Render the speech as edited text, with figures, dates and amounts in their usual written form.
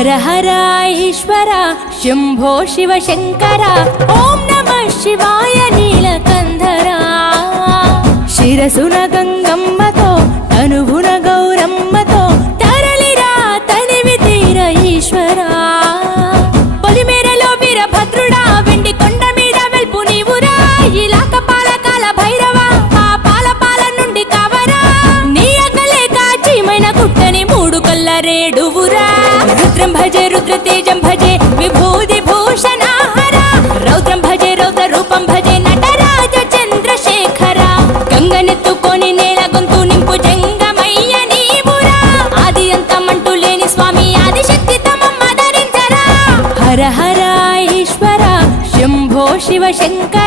హర హర ఈశ్వర శంభో శివ శంకర ఓం నమః శివాయ నీలకంధరా శిరసున గంగమ్మతో తనువున గౌరమ్మతో తరలిరా తనివి తీర ఈశ్వరా పొలిమేరలో వీరభద్రుడా వెండి కొండ మీద వెల్పు నీవురా ఇలాక పాలకాల భైరవ ఆ పాల నుండి కావరా నీ అకలే కాచీమైన కుట్టని మూడు కల్ల రేడువురా రుద్రం భజే రుద్ర తేజం భజే విభూది భూషణ హర రౌద్రం భజే రౌద్ర రూపం భజే నటరాజ చంద్రశేఖర గంగనెత్తుకొని నేల గొంతు నింపు జంగమయ్య నీవురా ఆది అంతమంటూ లేని స్వామి ఆదిశక్తి తమమ్మ ధరించరా హర హర ఈశ్వర శంభో శివ శంకర